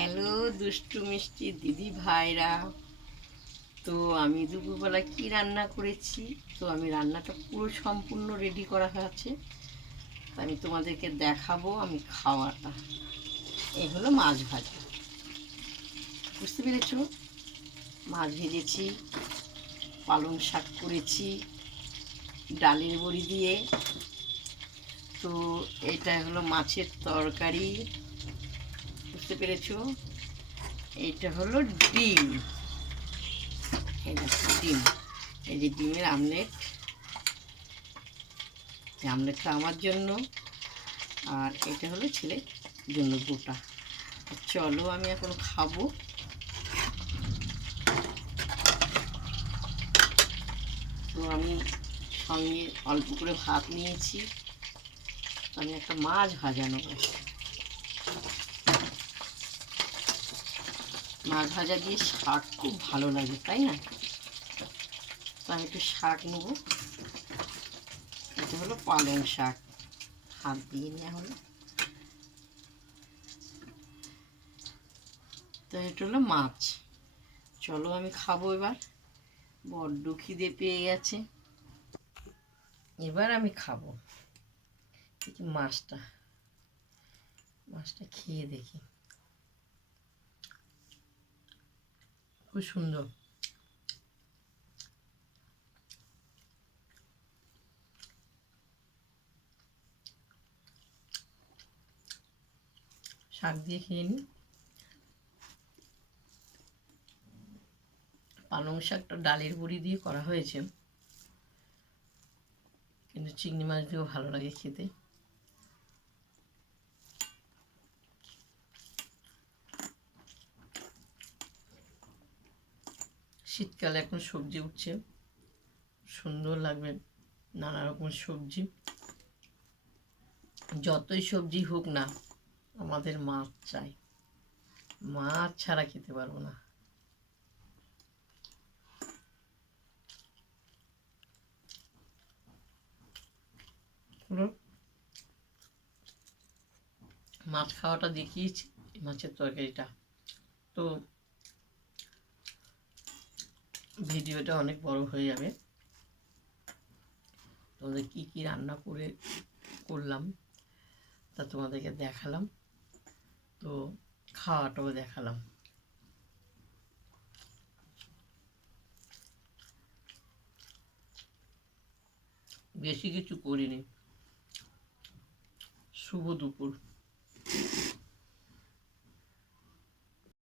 Hello দুষ্টু মিষ্টি দিদি ভাইরা। তো আমি দুপুরবেলা কি রান্না করেছি, তো আমি রান্নাটা পুরো সম্পূর্ণ রেডি করা আছে। আমি তোমাদেরকে দেখাবো আমি খাওয়াটা। এই হলো মাছ ভাজা, বুঝতে পেরেছো? মাছ ভেজেছি, পালং শাক করেছি ডালের বড়ি দিয়ে। তো এটা হলো মাছের তরকারি, বুঝতে পেরেছো? এইটা হলো ডিম, এই দেখো ডিম, এই যে ডিমের আমলেট। এই আমলেটটা আমার জন্য, আর এটা হলো ছেলের জন্য গোটা। চলো আমি এখন খাবো। তো আমি সঙ্গে অল্প করে ভাত নিয়েছি। আমি একটা মাছ ভাজা নেব। মাছ ভাজা দিয়ে শাক খুব ভালো লাগে, তাই না? তো আমি একটু শাক নেব। এটা হলো পালং শাক, হাত দিয়ে নেওয়া হলো। তো এটা হলো মাছ। চলো আমি খাবো এবার, বড্ড খিদে পেয়ে গেছে। এবার আমি খাবো। দেখি মাছটা খেয়ে দেখি, খুব সুন্দর। শাক দিয়ে খেয়ে নিই। পালং শাকটা ডালের বড়ি দিয়ে করা হয়েছে, কিন্তু চিংড়ি মাছ দিয়েও ভালো লাগে খেতে। শীতকালে এখন সবজি উঠছে, সুন্দর লাগবে নানা রকম সবজি। যতই সবজি হোক না, আমাদের মাছ চাই, মাছ ছাড়া খেতে পারবো না। মাছ খাওয়াটা দেখিয়েছি, মাছের তরকারিটা। তো ভিডিওটা অনেক বড় হয়ে যাবে। তোমাদের কি কি রান্না করলাম তা তোমাদেরকে দেখালাম, তো খাওয়াটাও দেখালাম। বেশি কিছু করিনি। শুভ দুপুর।